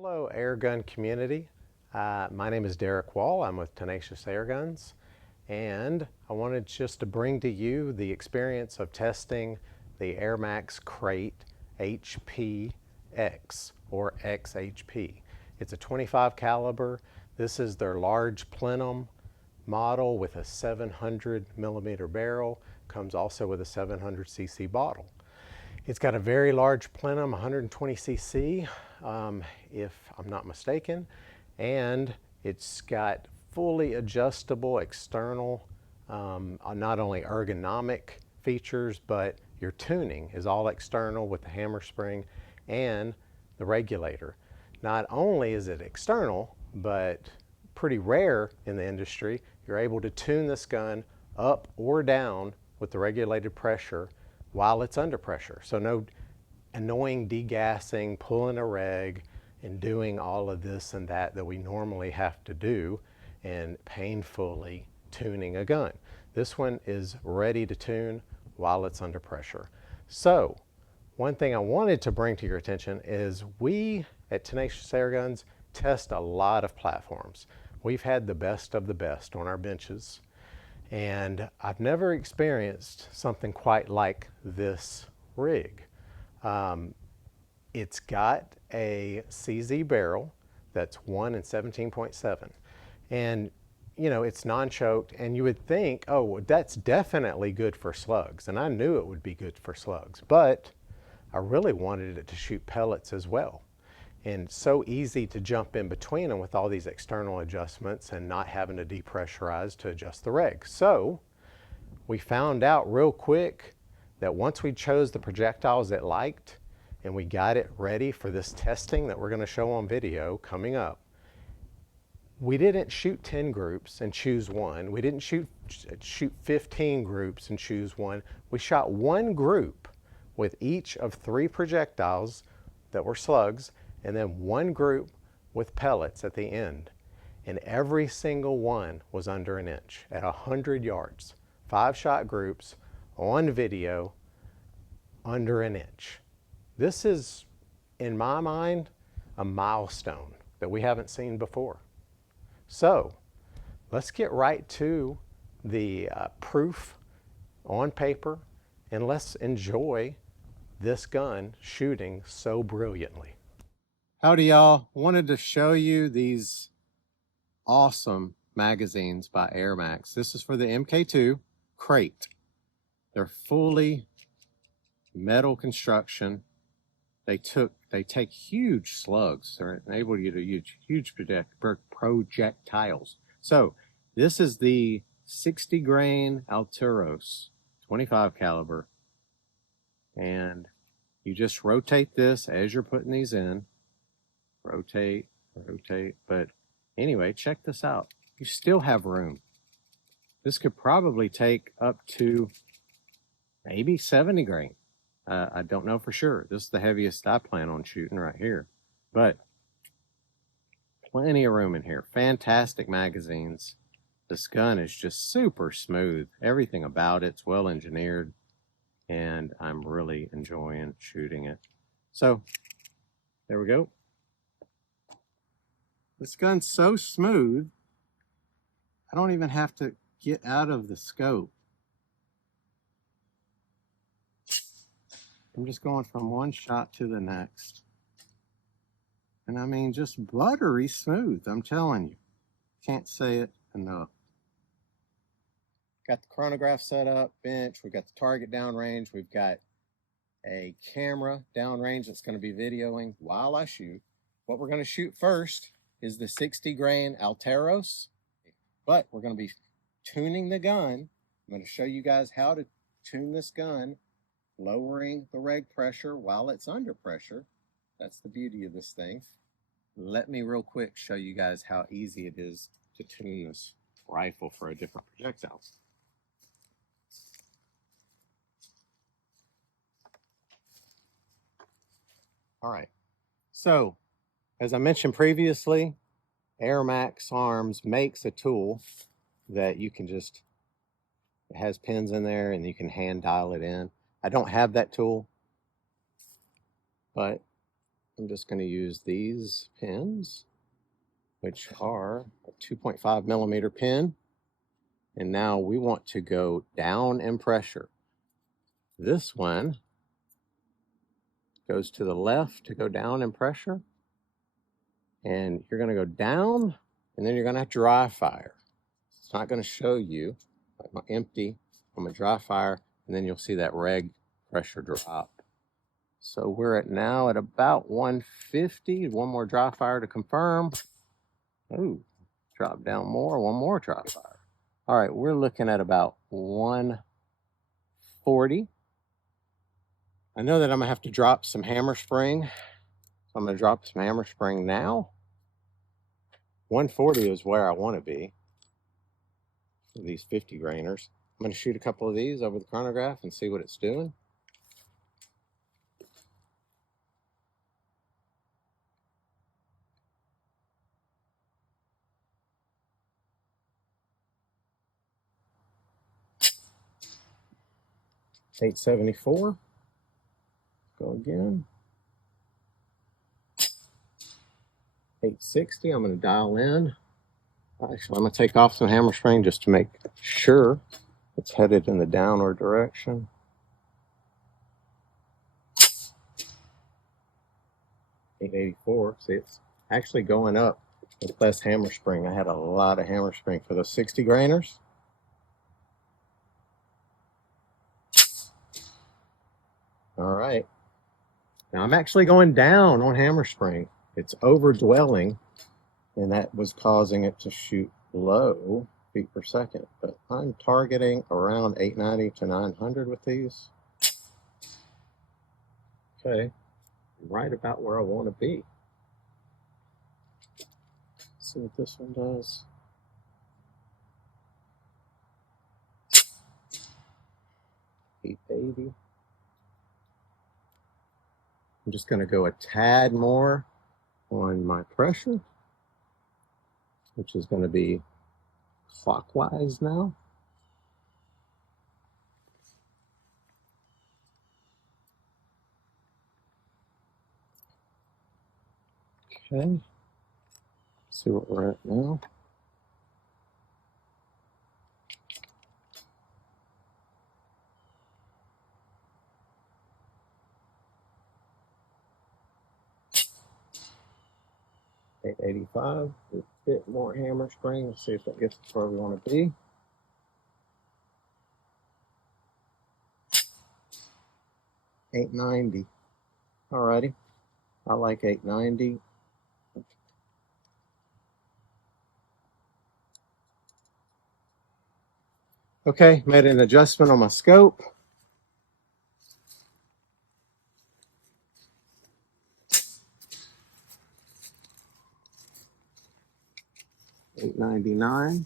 Hello, airgun community. My name is Derek Wall. I'm with Tenacious Airguns, and I wanted just to bring to you the experience of testing the AirMaks Krait HPX or XHP. It's a 25 caliber. This is their large plenum model with a 700 millimeter barrel. Comes also with a 700 cc bottle. It's got a very large plenum, 120 cc, if I'm not mistaken, and it's got fully adjustable external, not only ergonomic features, but your tuning is all external with the hammer spring and the regulator. Not only is it external, but pretty rare in the industry, you're able to tune this gun up or down with the regulated pressure while it's under pressure. So no annoying degassing, pulling a reg, and doing all of this and that we normally have to do and painfully tuning a gun. This one is ready to tune while it's under pressure. So one thing I wanted to bring to your attention is we at Tenacious Airguns test a lot of platforms. We've had the best of the best on our benches, and I've never experienced something quite like this rig. It's got a CZ barrel that's 1 and 17.7, and you know, it's non-choked, and you would think, oh, that's definitely good for slugs, and I knew it would be good for slugs, but I really wanted it to shoot pellets as well. And so easy to jump in between them with all these external adjustments and not having to depressurize to adjust the reg. So we found out real quick that once we chose the projectiles it liked and we got it ready for this testing that we're going to show on video coming up, we didn't shoot 10 groups and choose one. We didn't shoot 15 groups and choose one. We shot one group with each of 3 projectiles that were slugs, and then one group with pellets at the end. And every single one was under an inch at 100 yards. 5-shot groups on video under an inch. This is, in my mind, a milestone that we haven't seen before. So let's get right to the proof on paper, and let's enjoy this gun shooting so brilliantly. Howdy y'all, wanted to show you these awesome magazines by AirMaks. This is for the MK2 Krait. They're fully metal construction. They take huge slugs. They're able you to use huge projectiles. So this is the 60 grain Alteros 25 caliber, and you just rotate this as you're putting these in. Rotate, but anyway, check this out. You still have room. This could probably take up to maybe 70 grain. I don't know for sure. This is the heaviest I plan on shooting right here, but plenty of room in here. Fantastic magazines. This gun is just super smooth. Everything about it's well engineered, and I'm really enjoying shooting it. So there we go. This gun's so smooth, I don't even have to get out of the scope. I'm just going from one shot to the next. And I mean, just buttery smooth, I'm telling you. Can't say it enough. Got the chronograph set up, bench, we've got the target downrange, we've got a camera downrange that's going to be videoing while I shoot. What we're going to shoot first is the 60 grain Alteros, but we're going to be tuning the gun. I'm going to show you guys how to tune this gun, lowering the reg pressure while it's under pressure. That's the beauty of this thing. Let me real quick show you guys how easy it is to tune this rifle for a different projectile. All right, so as I mentioned previously, AirMaks Arms makes a tool that you can just, it has pins in there and you can hand dial it in. I don't have that tool, but I'm just going to use these pins, which are a 2.5 millimeter pin. And now we want to go down in pressure. This one goes to the left to go down in pressure. And you're going to go down, and then you're going to dry fire. It's not going to show you. I'm empty. I'm going to dry fire, and then you'll see that reg pressure drop. So we're at now at about 150. One more dry fire to confirm. Ooh, drop down more. One more dry fire. All right, we're looking at about 140. I know that I'm going to have to drop some hammer spring. So I'm going to drop some hammer spring now. 140 is where I want to be. These 50 grainers. I'm going to shoot a couple of these over the chronograph and see what it's doing. .874. Go again. 860. I'm going to dial in. Actually, I'm going to take off some hammer spring just to make sure it's headed in the downward direction. .884. See, it's actually going up with less hammer spring. I had a lot of hammer spring for those 60 grainers. All right. Now I'm actually going down on hammer spring. It's overdwelling, and that was causing it to shoot low feet per second. But I'm targeting around 890 to 900 with these. Okay, right about where I want to be. Let's see what this one does. .880. I'm just going to go a tad more on my pressure, which is going to be clockwise now. Okay, see what we're at now. .885, a bit more hammer spring. Let's see if that gets us where we want to be. .890. Alrighty, I like 890. Okay, made an adjustment on my scope. $8.99.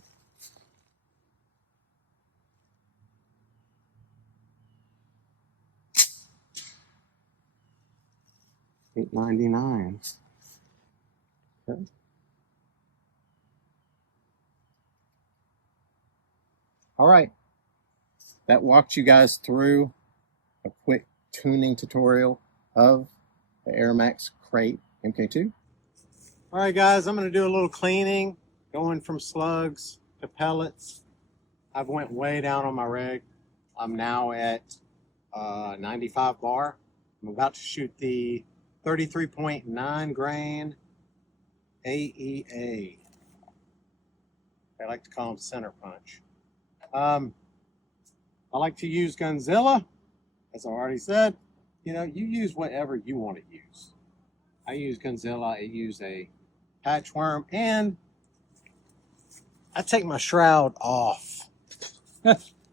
$8.99. Okay. All right. That walked you guys through a quick tuning tutorial of the AirMaks Krait MK2. All right, guys, I'm going to do a little cleaning, going from slugs to pellets. I've went way down on my rig. I'm now at 95 bar. I'm about to shoot the 33.9 grain AEA. I like to call them center punch. I like to use Gunzilla, as I already said. You know, you use whatever you want to use. I use Gunzilla, I use a patchworm, and I take my shroud off.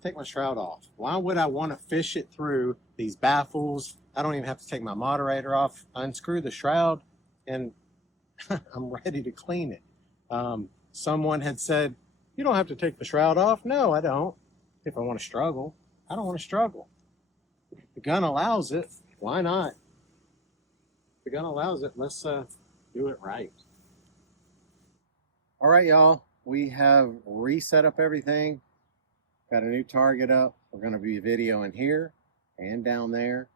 Take my shroud off. Why would I want to fish it through these baffles? I don't even have to take my moderator off, unscrew the shroud, and I'm ready to clean it. Someone had said, you don't have to take the shroud off. No, I don't. If I want to struggle, I don't want to struggle. If the gun allows it, why not? If the gun allows it, let's do it right. All right, y'all. We have reset up everything. Got a new target up. We're going to be videoing here and down there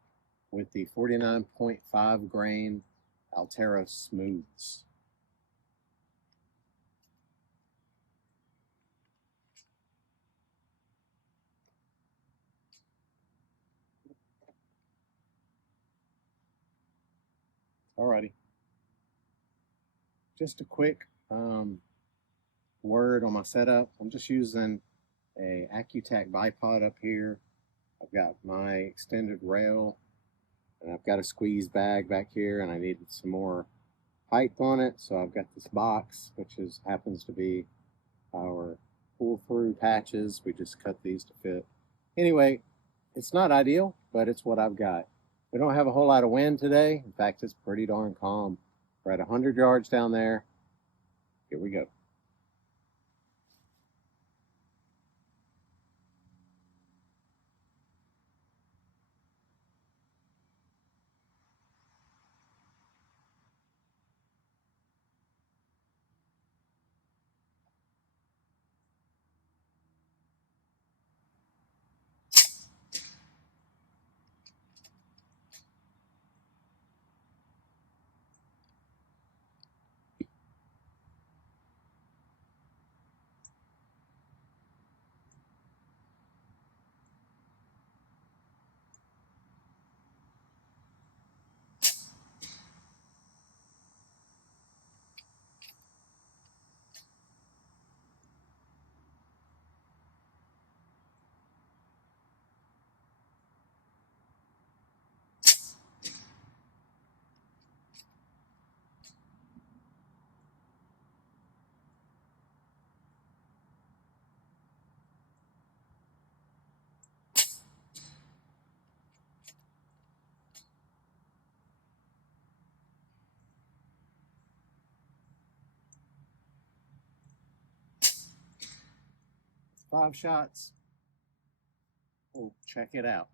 with the 49.5 grain Altero smooths. Alrighty. Just a quick word on my setup. I'm just using a AccuTac bipod up here. I've got my extended rail, and I've got a squeeze bag back here, and I needed some more height on it, so I've got this box, which happens to be our pull-through patches. We just cut these to fit. Anyway, it's not ideal, but it's what I've got. We don't have a whole lot of wind today. In fact, it's pretty darn calm. We're at 100 yards down there. Here we go. It's 5 shots. Oh, check it out.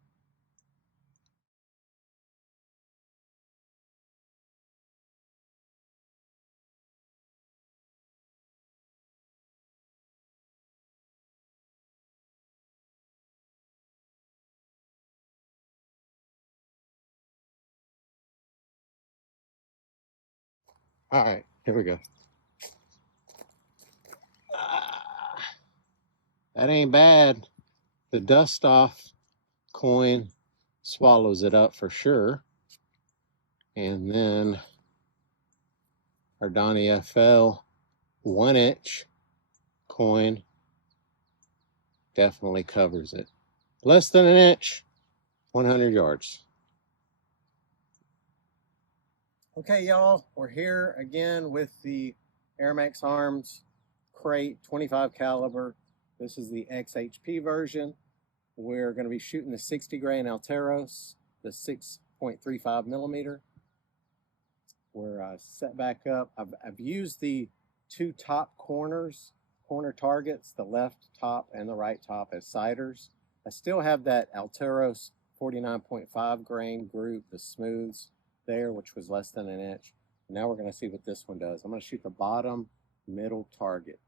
All right, here we go. That ain't bad. The dust off coin swallows it up for sure. And then our Donnie FL 1-inch coin definitely covers it. Less than an inch, 100 yards. Okay, y'all, we're here again with the AirMaks Arms Krait 25 caliber. This is the XHP version. We're going to be shooting the 60 grain Alteros, the 6.35 millimeter. We're set back up. I've used the 2 top corner targets, the left top and the right top, as siders. I still have that Alteros 49.5 grain group, the smooths there, which was less than an inch. Now we're going to see what this one does. I'm going to shoot the bottom middle target.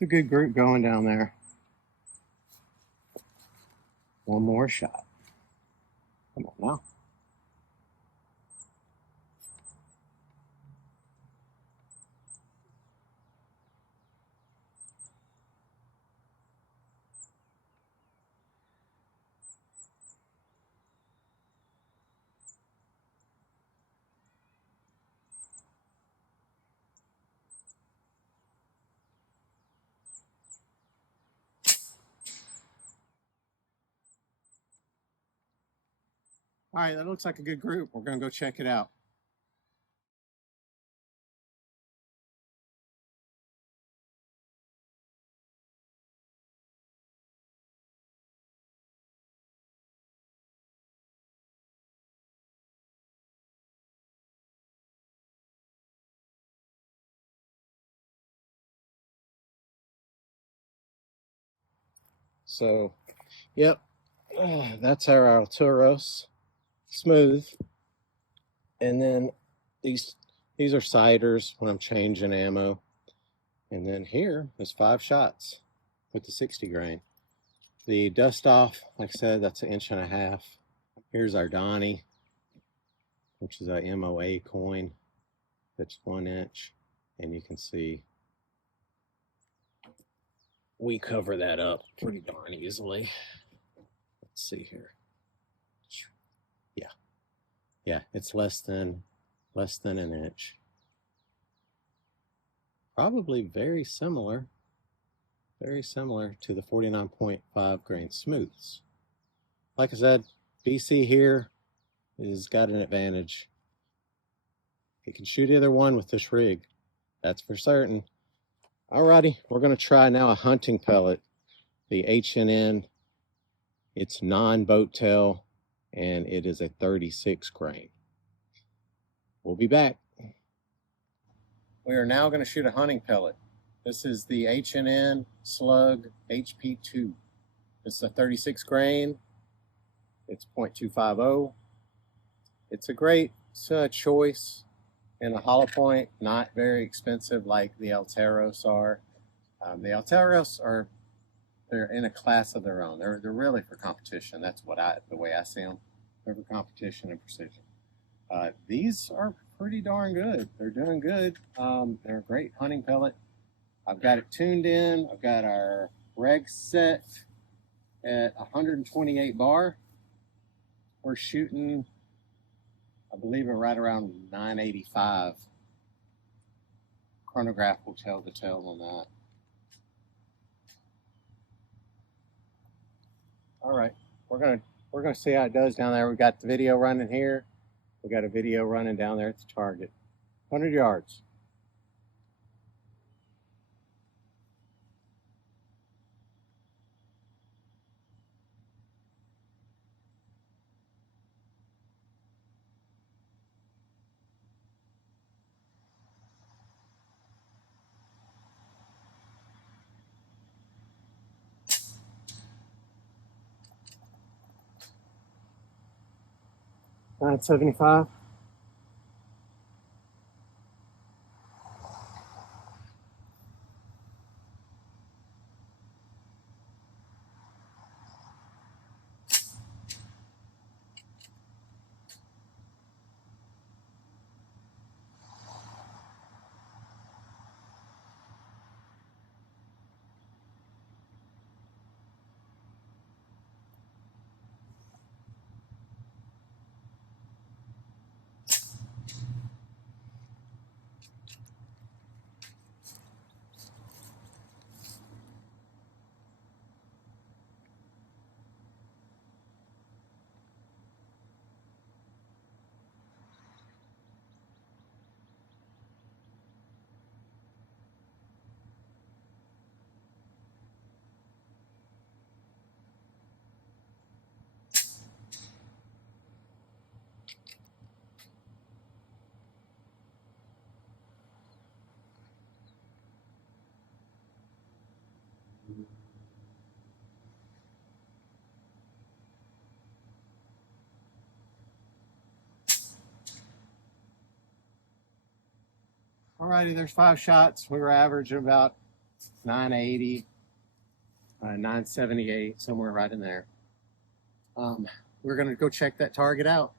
It's a good group going down there. One more shot. Come on now. All right, that looks like a good group. We're going to go check it out. So, yep, that's our Alturos, smooth. And then these are ciders when I'm changing ammo. And then here is 5 shots with the 60 grain. The dust off, like I said, that's 1.5 inches. Here's our Donnie, which is a MOA coin. That's 1 inch. And you can see we cover that up pretty darn easily. Let's see here. Yeah, it's less than 1 inch. Probably very similar to the 49.5 grain smooths. Like I said, BC here has got an advantage. You can shoot either one with this rig, that's for certain. Alrighty, we're going to try now a hunting pellet, the H&N. It's non-boat tail, and it is a 36 grain. We'll be back. We are now going to shoot a hunting pellet. This is the H&N Slug HP2. It's a 36 grain. It's .250. It's a great choice in a hollow point, not very expensive like the Alteros are. The Alteros they're in a class of their own. They're really for competition. That's the way I see them. They're for competition and precision. These are pretty darn good. They're doing good. They're a great hunting pellet. I've got it tuned in. I've got our reg set at 128 bar. We're shooting, I believe, right around 985. Chronograph will tell the tale on that. All right, we're gonna see how it does down there. We got the video running here. We got a video running down there at the target. 100 yards. $9.75. Alrighty, there's 5 shots. We were averaging about 980, 978, somewhere right in there. We're gonna go check that target out.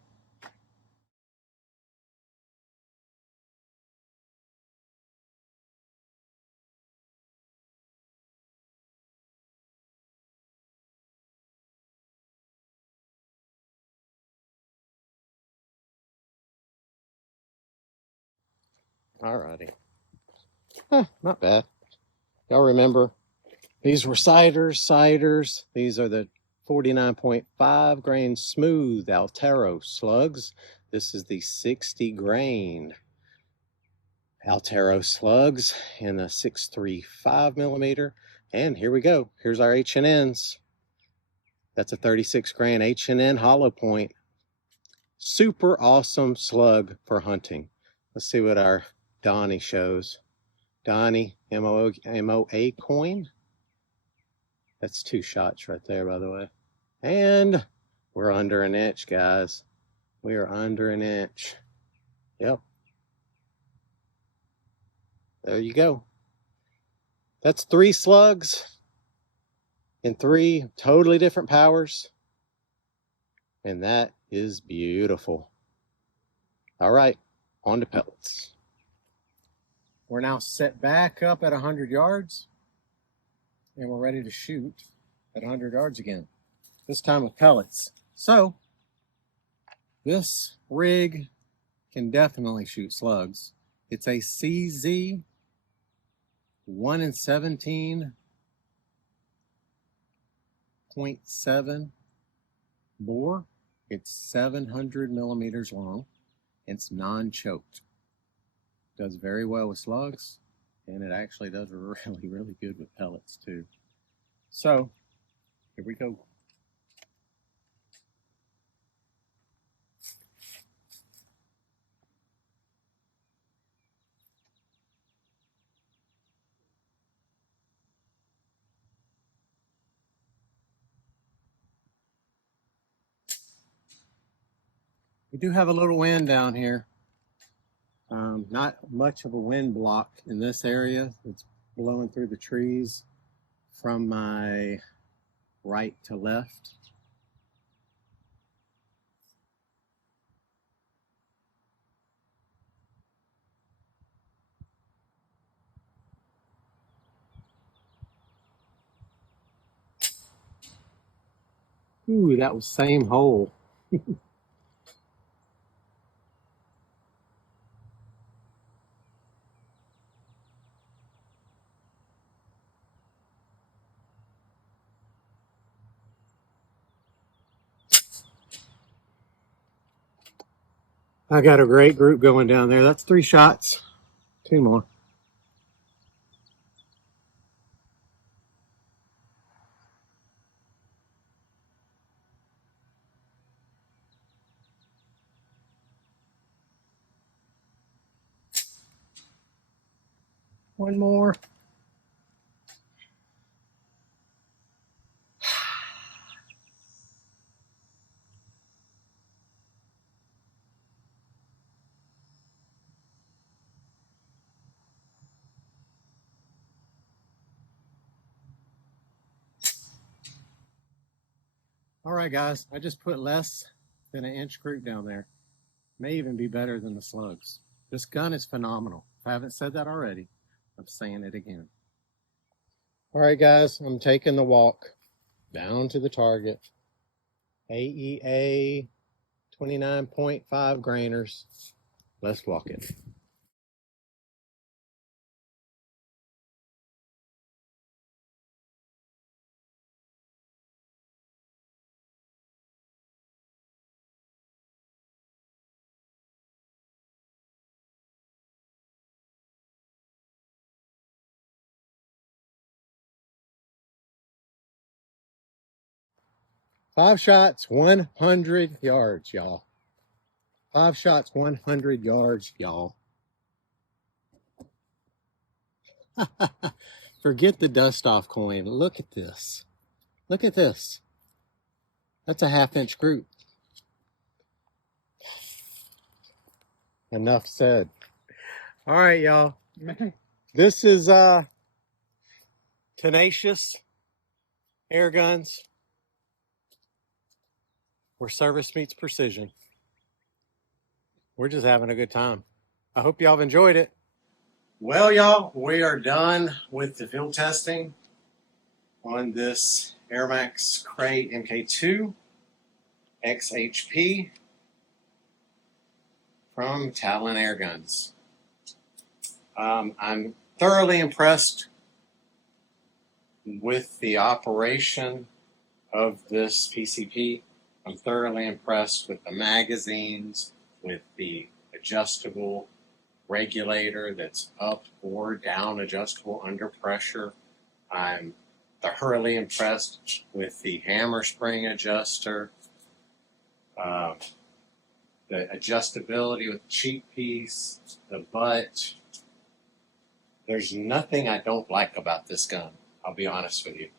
Alrighty. Not bad. Y'all remember, these were ciders. These are the 49.5 grain smooth Altero slugs. This is the 60 grain Altero slugs in the 635 millimeter. And here we go. Here's our H&Ns. That's a 36 grain H&N hollow point. Super awesome slug for hunting. Let's see what our Donnie shows. Donnie, MOA coin. That's 2 shots right there, by the way. And we're under an inch, guys. We are under an inch. Yep. There you go. That's 3 slugs in 3 totally different powers. And that is beautiful. All right, on to pellets. We're now set back up at 100 yards. And we're ready to shoot at 100 yards again. This time with pellets. So, this rig can definitely shoot slugs. It's a CZ 1 in 17.7 bore. It's 700 millimeters long. It's non-choked. Does very well with slugs, and it actually does really, really good with pellets too. So, here we go. We do have a little wind down here. Not much of a wind block in this area. It's blowing through the trees from my right to left. Ooh, that was same hole. I got a great group going down there. That's 3 shots. 2 more. One more. All right, guys, I just put less than an inch group down there. May even be better than the slugs. This gun is phenomenal. If I haven't said that already, I'm saying it again. All right, guys, I'm taking the walk down to the target. AEA 29.5 grainers. Let's walk it. Five shots, 100 yards, y'all. 5 shots, 100 yards, y'all. Forget the dust off coin. Look at this. Look at this. That's a 1/2 inch group. Enough said. All right, y'all. This is tenacious air guns where service meets precision. We're just having a good time. I hope y'all have enjoyed it. Well, y'all, we are done with the field testing on this AirMaks Krait MK2 XHP from Talon Air Guns. I'm thoroughly impressed with the operation of this PCP. I'm thoroughly impressed with the magazines, with the adjustable regulator that's up or down adjustable under pressure. I'm thoroughly impressed with the hammer spring adjuster, the adjustability with the cheek piece, the butt. There's nothing I don't like about this gun, I'll be honest with you.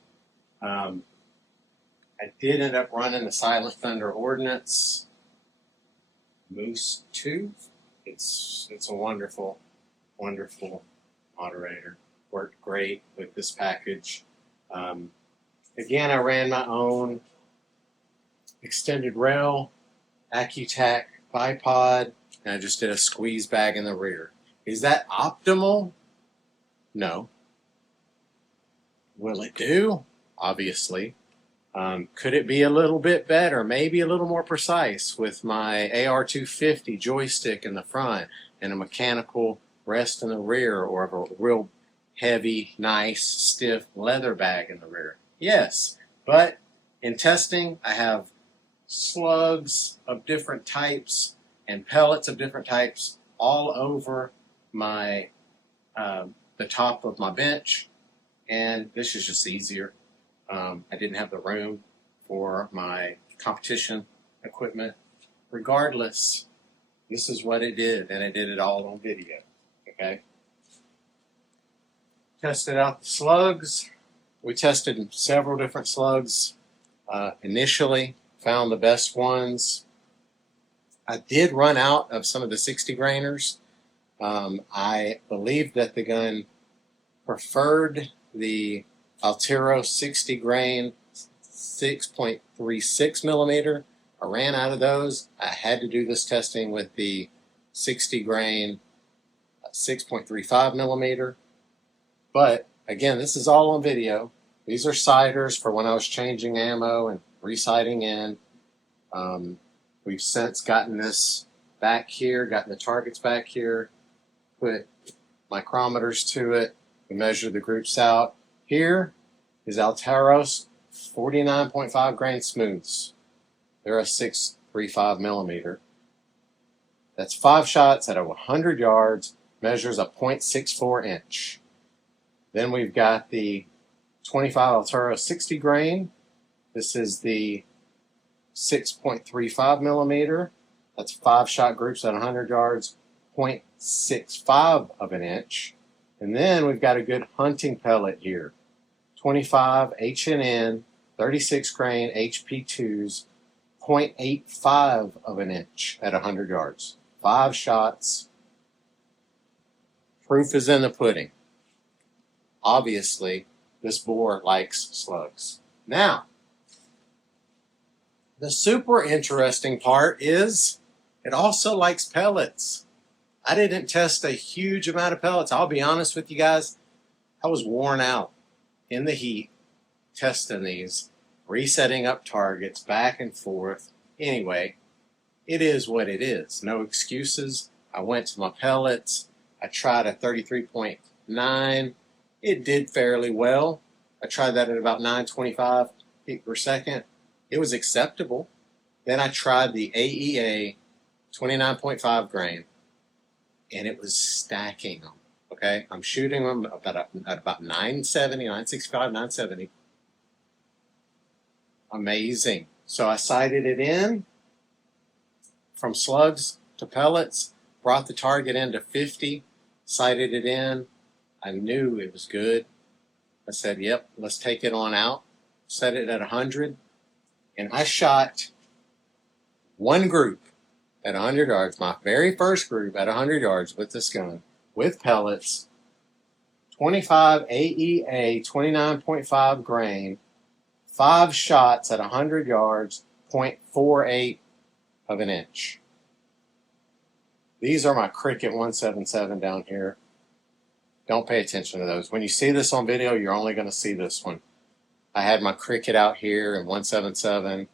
I did end up running the Silent Thunder Ordnance Moose 2. It's a wonderful, wonderful moderator. Worked great with this package. Again, I ran my own extended rail, AccuTac bipod, and I just did a squeeze bag in the rear. Is that optimal? No. Will it do? Obviously. Could it be a little bit better, maybe a little more precise with my AR-250 joystick in the front and a mechanical rest in the rear, or a real heavy, nice, stiff leather bag in the rear? Yes, but in testing, I have slugs of different types and pellets of different types all over my the top of my bench, and this is just easier. I didn't have the room for my competition equipment. Regardless, this is what it did, and I did it all on video. Okay. Tested out the slugs. We tested several different slugs initially, found the best ones. I did run out of some of the 60 grainers. I believe that the gun preferred the Altero 60 grain 6.36 millimeter. I ran out of those. I had to do this testing with the 60 grain 6.35 millimeter. But again, this is all on video. These are sighters for when I was changing ammo and resighting in. We've since gotten this back here, gotten the targets back here, put micrometers to it. We measure the groups out. Here is Altero's 49.5 grain smooths. They're a 6.35 millimeter. That's 5 shots at 100 yards, measures a 0.64 inch. Then we've got the 25 Altero 60 grain. This is the 6.35 millimeter. That's 5 shot groups at 100 yards, 0.65 of an inch. And then we've got a good hunting pellet here. 25 H&N, 36 grain HP2s, 0.85 of an inch at 100 yards. 5 shots. Proof is in the pudding. Obviously, this bore likes slugs. Now, the super interesting part is it also likes pellets. I didn't test a huge amount of pellets. I'll be honest with you guys. I was worn out in the heat testing these, resetting up targets back and forth. Anyway, it is what it is. No excuses. I went to my pellets. I tried a 33.9. It did fairly well. I tried that at about 925 feet per second. It was acceptable. Then I tried the AEA 29.5 grain, and it was stacking them. Okay, I'm shooting them at about 970, 965, 970. Amazing. So I sighted it in from slugs to pellets, brought the target into 50, sighted it in. I knew it was good. I said, yep, let's take it on out. Set it at 100. And I shot one group at 100 yards, my very first group at 100 yards with this gun, with pellets, 25 AEA, 29.5 grain, 5 shots at 100 yards, 0.48 of an inch. These are my Cricket 177 down here. Don't pay attention to those. When you see this on video, you're only going to see this one. I had my Cricket out here in 177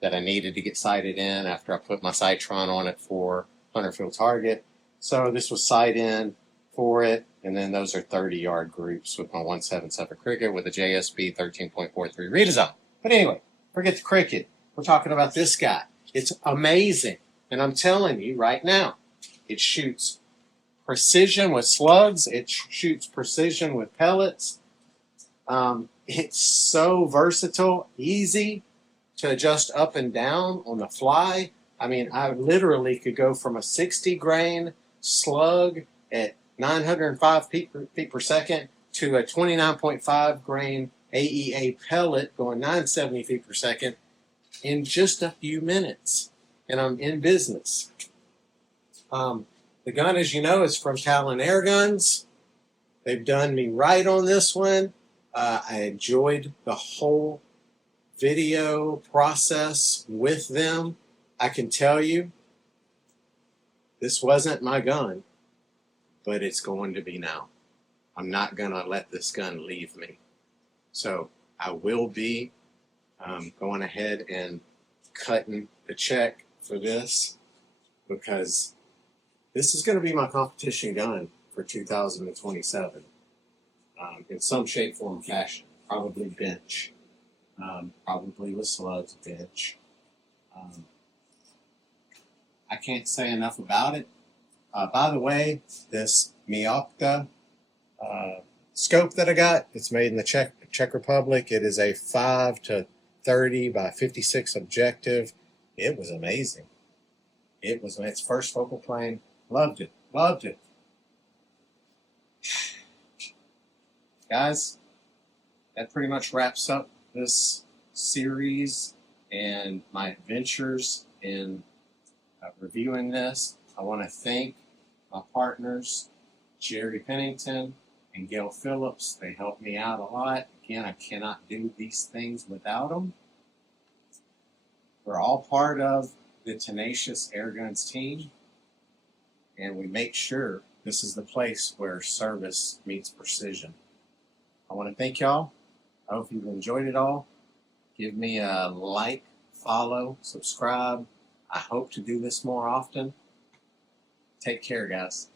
that I needed to get sighted in after I put my Citron on it for hunter field target. So this was sight in for it, and then those are 30-yard groups with my 177 Cricket with a JSB 13.43 redesign. But anyway, forget the Cricket. We're talking about this guy. It's amazing, and I'm telling you right now, it shoots precision with slugs. It shoots precision with pellets. It's so versatile, easy to adjust up and down on the fly. I mean, I literally could go from a 60 grain slug at 905 feet per second to a 29.5 grain AEA pellet going 970 feet per second in just a few minutes. And I'm in business. The gun, as you know, is from Talon Air Guns. They've done me right on this one. I enjoyed the whole video process with them. I can tell you, this wasn't my gun, but it's going to be now. I'm not going to let this gun leave me. So I will be going ahead and cutting the check for this, because this is going to be my competition gun for 2027 in some shape, form, or fashion. Probably bench. Probably with slugs bench. I can't say enough about it. By the way, this Miopta scope that I got, it's made in the Czech Republic. It is a 5 to 30 by 56 objective. It was amazing. It was its first focal plane. Loved it. Loved it. Guys, that pretty much wraps up this series and my adventures in reviewing this. I want to thank my partners, Jerry Pennington and Gail Phillips. They helped me out a lot. Again, I cannot do these things without them. We're all part of the Tenacious Airguns team, and we make sure this is the place where service meets precision. I want to thank y'all. I hope you've enjoyed it all. Give me a like, follow, subscribe. I hope to do this more often. Take care, guys.